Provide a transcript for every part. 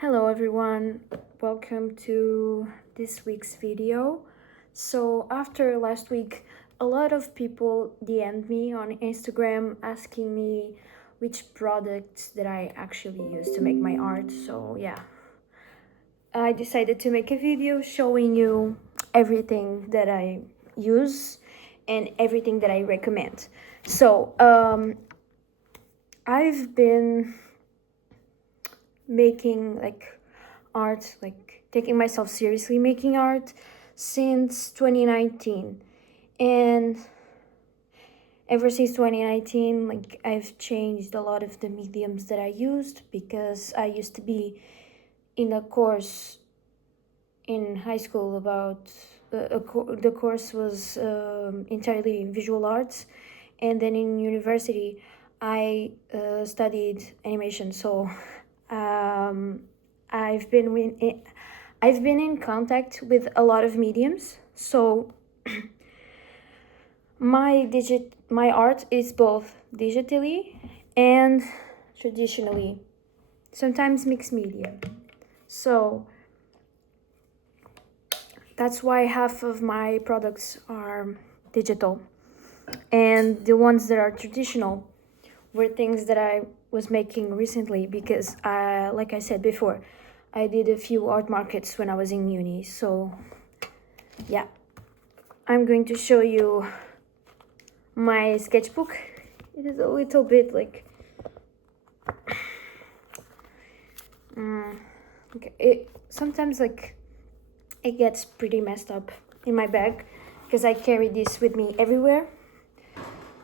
Hello everyone, welcome to this week's video. So after last week, a lot of people DM'd me on Instagram asking me which products that I actually use to make my art. So yeah, I decided to make a video showing you everything that I use and everything that I recommend. So I've been making art, taking myself seriously making art since 2019. And ever since 2019, I've changed a lot of the mediums that I used, because I used to be in a course in high school about the course was entirely visual arts, and then in university I studied animation. So I've been in contact with a lot of mediums. So my art is both digitally and traditionally, sometimes mixed media. So that's why half of my products are digital, and the ones that are traditional were things that I was making recently, because like I said before, I did a few art markets when I was in uni. So yeah, I'm going to show you my sketchbook. It is a little bit okay, it sometimes it gets pretty messed up in my bag, because I carry this with me everywhere.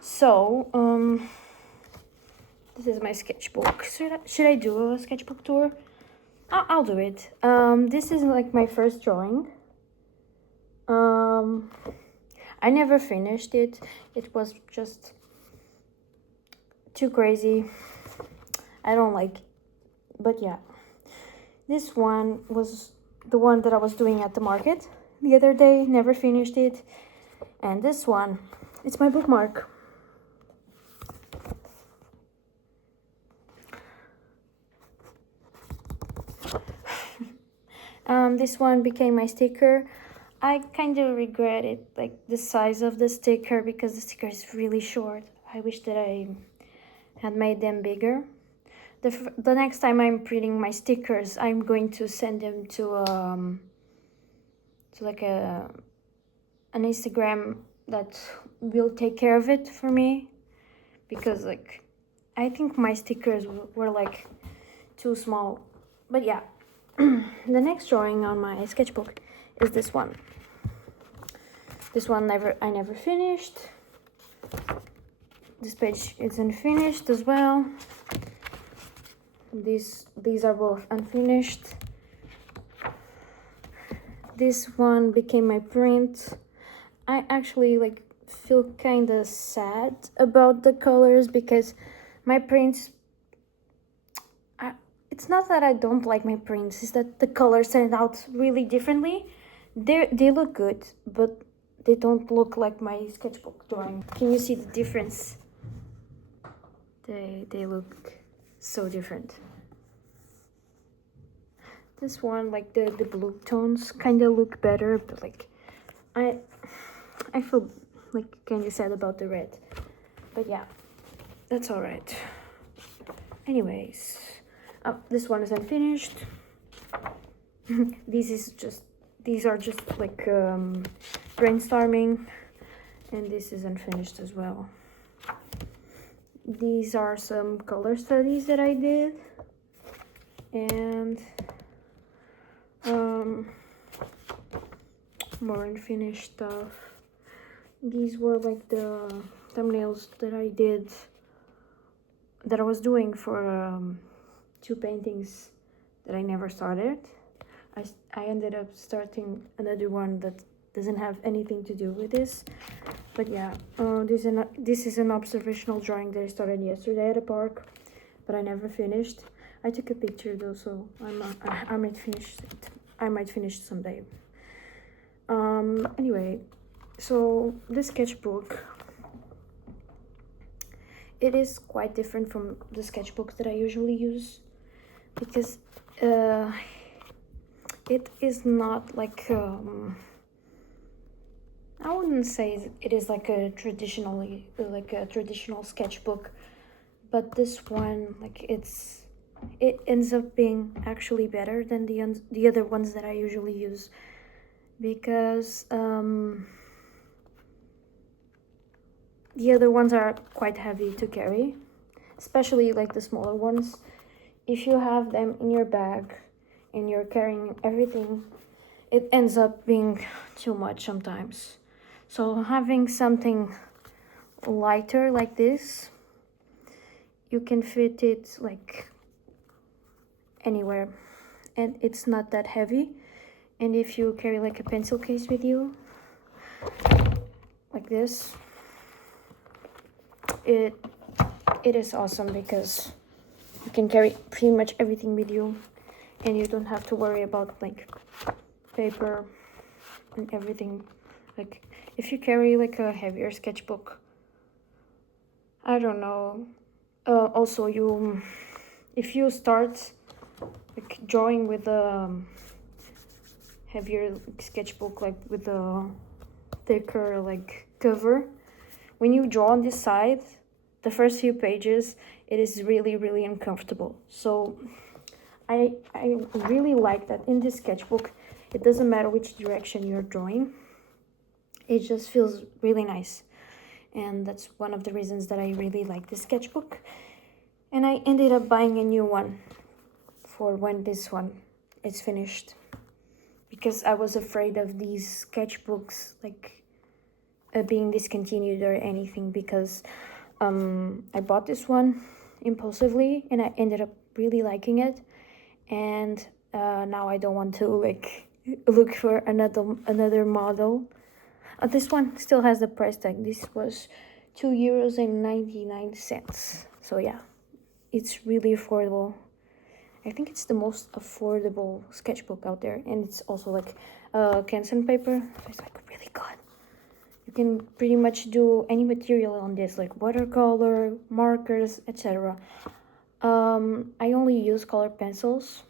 So this is my sketchbook. Should I do a sketchbook tour? I'll do it. This is my first drawing. I never finished it. It was just too crazy. I don't like it. But yeah, this one was the one that I was doing at the market the other day. Never finished it. And this one, it's my bookmark. This one became my sticker. I kind of regret it, the size of the sticker, because the sticker is really short. I wish that I had made them bigger. The next time I'm printing my stickers, I'm going to send them to an Instagram that will take care of it for me, because I think my stickers were too small. But yeah, the next drawing on my sketchbook is this one. This one I never finished. This page is unfinished as well. These are both unfinished. This one became my print. I actually feel kind of sad about the colors, because my prints, it's not that I don't like my prints, it's that the colors stand out really differently. They look good, but they don't look like my sketchbook drawing. Can you see the difference? They look so different. This one, the blue tones kind of look better, but I feel kind of sad about the red. But yeah, that's all right. Anyways, this one is unfinished. These are just brainstorming, and this is unfinished as well. These are some color studies that I did, and more unfinished stuff. These were the thumbnails that I did, that I was doing for two paintings that I never started. I ended up starting another one that doesn't have anything to do with this. But yeah, this is an observational drawing that I started yesterday at a park, but I never finished. I took a picture though, so I might finish it. I might finish someday. Anyway, so this sketchbook, it is quite different from the sketchbooks that I usually use, because it is not like I wouldn't say it is like a traditional sketchbook, but this one, like, it ends up being actually better than the other ones that I usually use, because the other ones are quite heavy to carry, especially like the smaller ones. If you have them in your bag and you're carrying everything, it ends up being too much sometimes. So having something lighter like this, you can fit it like anywhere, and it's not that heavy. And if you carry like a pencil case with you, like this, it is awesome, because you can carry pretty much everything with you, and you don't have to worry about like paper and everything. Like, if you carry like a heavier sketchbook, I don't know. Also, if you start like drawing with a heavier sketchbook, like with a thicker like cover, when you draw on this side, the first few pages, it is really uncomfortable. So I really like that in this sketchbook, it doesn't matter which direction you're drawing, it just feels really nice. And that's one of the reasons that I really like this sketchbook. And I ended up buying a new one for when this one is finished, because I was afraid of these sketchbooks like being discontinued or anything, because I bought this one impulsively and I ended up really liking it, and now I don't want to like look for another model. This one still has the price tag. This was €2.99. So yeah, it's really affordable. I think it's the most affordable sketchbook out there, and it's also like Canson paper. So it's like really good. You can pretty much do any material on this, like watercolor, markers, etc. I only use colored pencils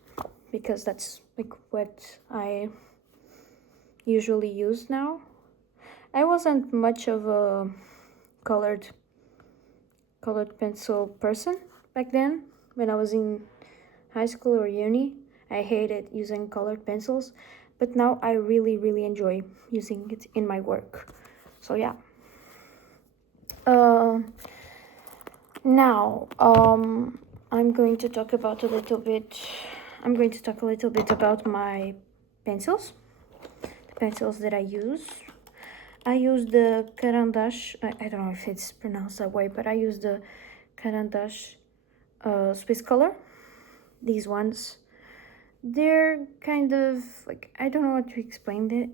because that's like what I usually use now. I wasn't much of a colored pencil person back then when I was in high school or uni. I hated using colored pencils, but now I really enjoy using it in my work. So yeah. Now I'm going to talk a little bit about my pencils, the pencils that I use. I use the Carandash, I don't know if it's pronounced that way, but I use the Carandash Swiss color. These ones, they're kind of like, I don't know how to explain it.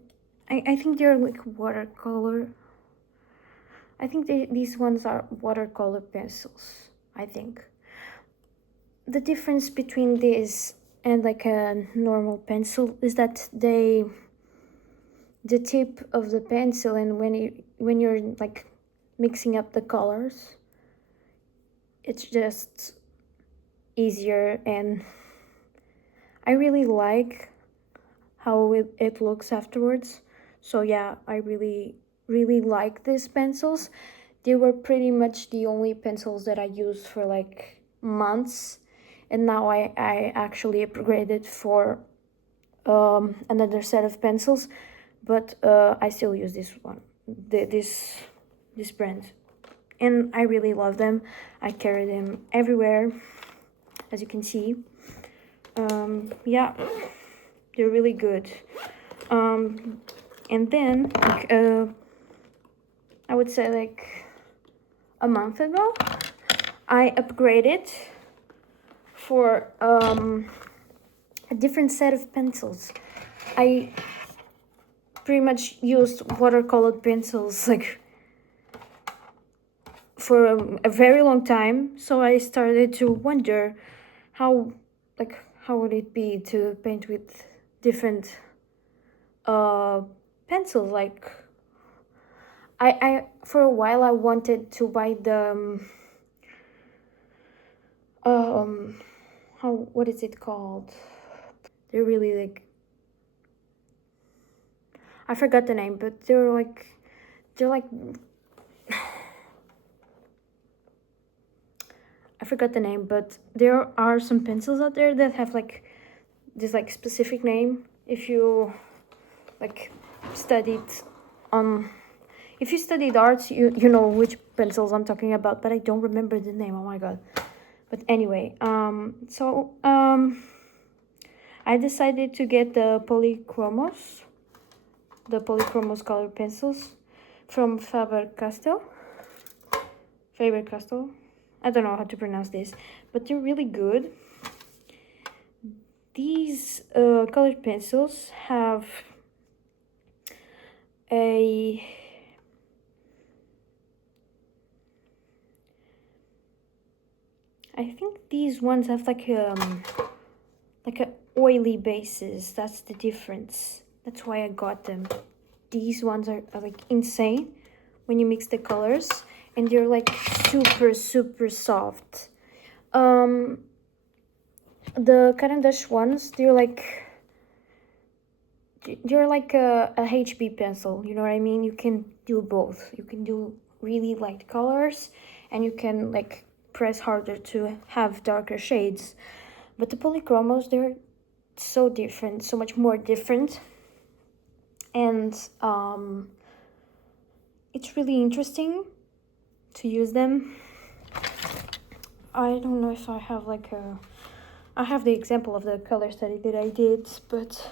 I think they're like watercolor. I think these ones are watercolor pencils, I think. The difference between this and like a normal pencil is that the tip of the pencil, and when you're like mixing up the colors, it's just easier, and I really like how it looks afterwards. So yeah, I really like these pencils. They were pretty much the only pencils that I used for like months, and now I actually upgraded for another set of pencils, but I still use this one, this brand, and I really love them. I carry them everywhere, as you can see. Yeah, they're really good. And then like, I would say like a month ago, I upgraded for a different set of pencils. I pretty much used watercolor pencils like for a very long time, so I started to wonder how would it be to paint with different pencils. Like I for a while I wanted to buy the what is it called, They're really like, I forgot the name, but they're like I forgot the name, but there are some pencils out there that have like this like specific name. If you like studied on, if you studied arts, you know which pencils I'm talking about, but I don't remember the name. Oh my god. But anyway, I decided to get the polychromos color pencils from Faber-Castell. I don't know how to pronounce this, but they're really good. These colored pencils have a I think these ones have like a oily basis. That's the difference. That's why I got them. These ones are like insane when you mix the colors, and they're like super soft. The Caran-d'Ache ones, they're like a HB pencil, you know what I mean? You can do both. You can do really light colors, and you can like press harder to have darker shades. But the polychromos, they're so different, so much more different, and it's really interesting to use them. I don't know if I have like I have the example of the color study that I did, but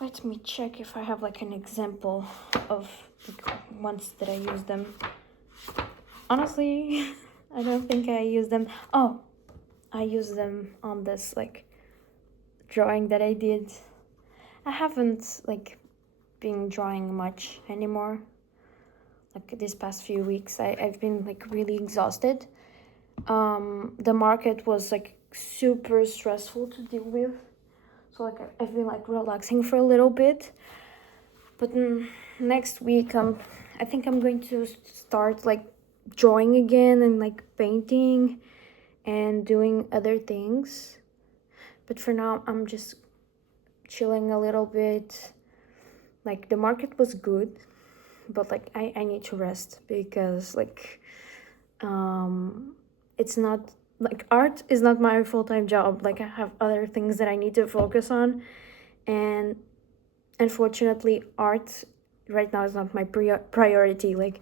let me check if I have like an example of the ones that I use them. Honestly, I don't think I use them. Oh, I use them on this like drawing that I did. I haven't like been drawing much anymore. Like this past few weeks, I've been like really exhausted. The market was like super stressful to deal with, so like I've been like relaxing for a little bit. But next week I think I'm going to start like drawing again and like painting and doing other things. But for now I'm just chilling a little bit. Like the market was good, but like I need to rest, because like it's not like art is not my full-time job. Like I have other things that I need to focus on, and unfortunately art right now is not my priority. Like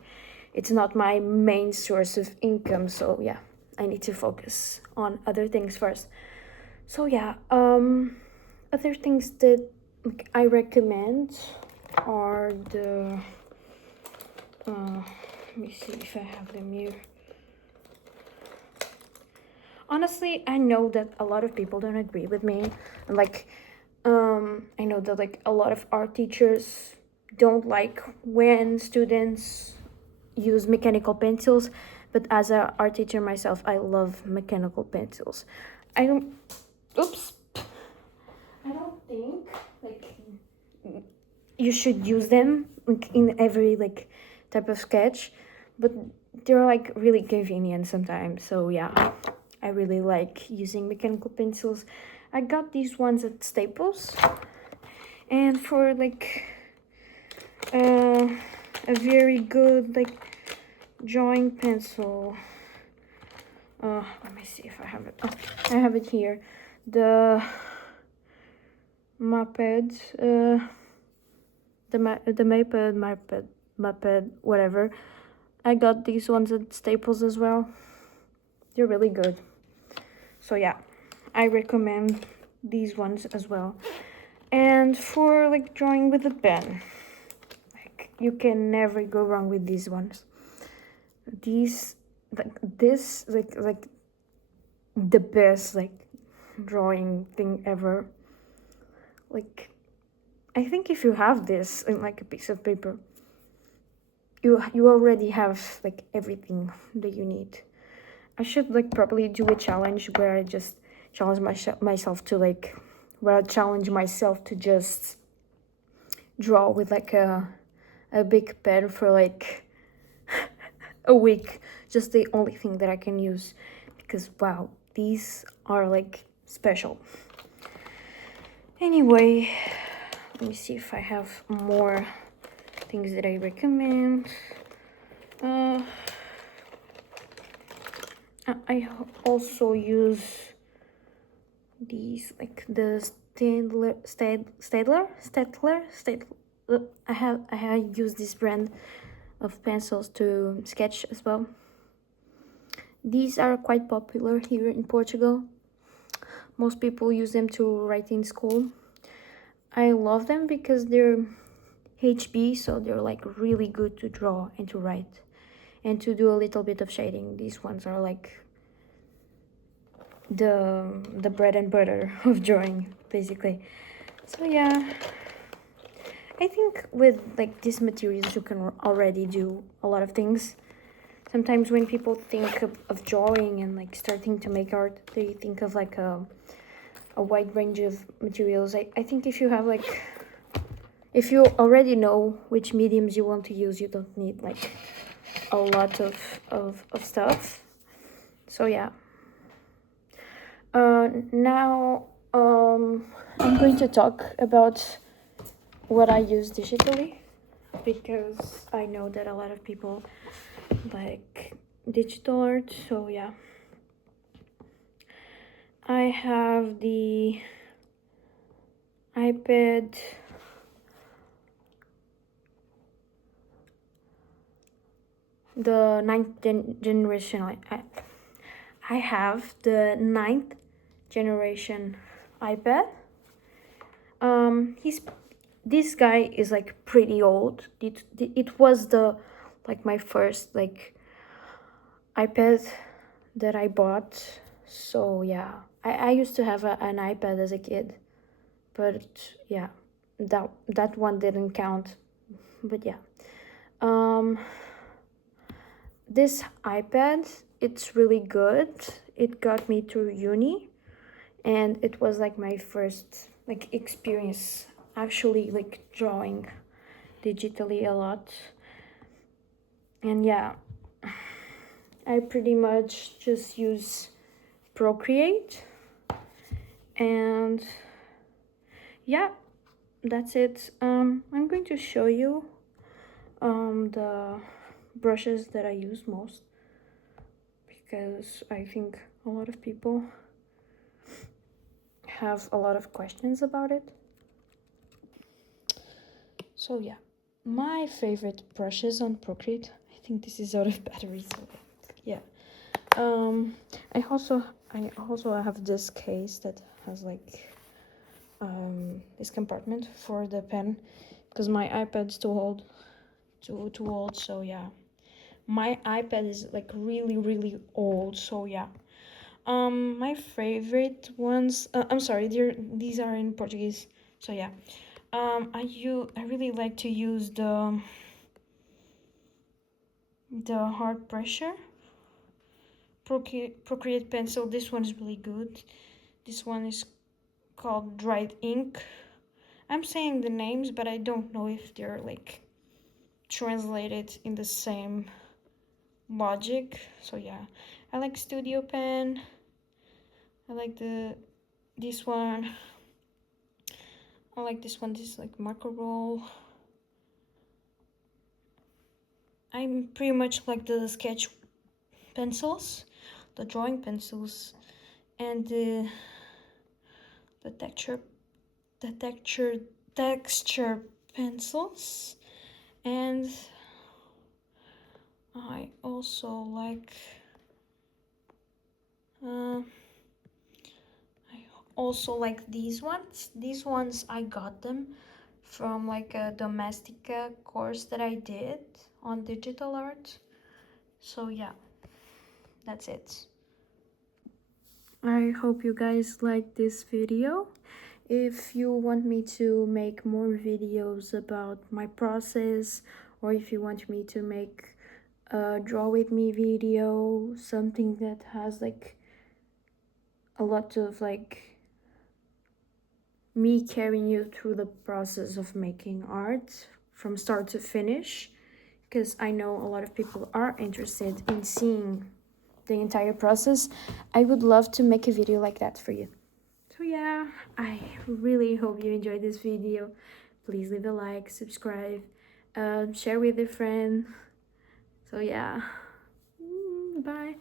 it's not my main source of income, so yeah, I need to focus on other things first. So yeah, other things that like, I recommend are the let me see if I have them here. Honestly, I know that a lot of people don't agree with me, and like I know that like a lot of art teachers don't like when students use mechanical pencils, but as an art teacher myself, I love mechanical pencils. I don't think like you should use them like in every like type of sketch, but they're like really convenient sometimes. So yeah, I really like using mechanical pencils. I got these ones at Staples, and for like a very good like drawing pencil. Let me see if I have it. Oh, I have it here. The Maped, Maped, whatever. I got these ones at Staples as well. They're really good. So yeah, I recommend these ones as well. And for like drawing with a pen, like you can never go wrong with these ones. These like the best like drawing thing ever. Like I think if you have this in like a piece of paper, you already have like everything that you need. I should like probably do a challenge where I just challenge myself to like, where I challenge myself to just draw with like a big pen for like a week, just the only thing that I can use, because wow, these are like special. Anyway, let me see if I have more things that I recommend. I also use these, like the Staedtler. I have used this brand of pencils to sketch as well. These are quite popular here in Portugal. Most people use them to write in school. I love them because they're HB, so they're like really good to draw and to write and to do a little bit of shading. These ones are like the bread and butter of drawing, basically. So yeah, I think with like these materials you can already do a lot of things. Sometimes when people think of drawing and like starting to make art, they think of like a wide range of materials. I think if you have like, if you already know which mediums you want to use, you don't need like a lot of stuff. So yeah. Now I'm going to talk about what I use digitally, because I know that a lot of people like digital art. So yeah, I have the iPad, the ninth generation. I have the 9th generation iPad. This guy is like pretty old. It was the like my first like iPad that I bought. So yeah, I used to have an iPad as a kid, but yeah, that one didn't count. But yeah, this iPad, it's really good. It got me through uni, and it was like my first like experience actually like drawing digitally a lot. And yeah, I pretty much just use Procreate, and yeah, that's it. I'm going to show you the brushes that I use most, because I think a lot of people have a lot of questions about it. So yeah, my favorite brushes on Procreate, I think this is out of battery, so yeah. I also have this case that has like this compartment for the pen, because my iPad's too old, so yeah. My iPad is like really old, so yeah. My favorite ones, I'm sorry, these are in Portuguese, so yeah. I really like to use the hard pressure Procreate pencil. This one is really good. This one is called dried ink. I'm saying the names, but I don't know if they're like translated in the same logic. So yeah, I like Studio Pen. I like this one. I like this one. This is like Marco Roll. I'm pretty much like the sketch pencils, the drawing pencils, and the texture pencils. And I also like these ones. These ones I got them from like a Domestika course that I did on digital art. So yeah, that's it. I hope you guys like this video. If you want me to make more videos about my process, or if you want me to make a draw with me video, something that has like a lot of like me carrying you through the process of making art from start to finish, because I know a lot of people are interested in seeing the entire process, I would love to make a video like that for you. So yeah, I really hope you enjoyed this video. Please leave a like, subscribe, share with a friend. So yeah, bye.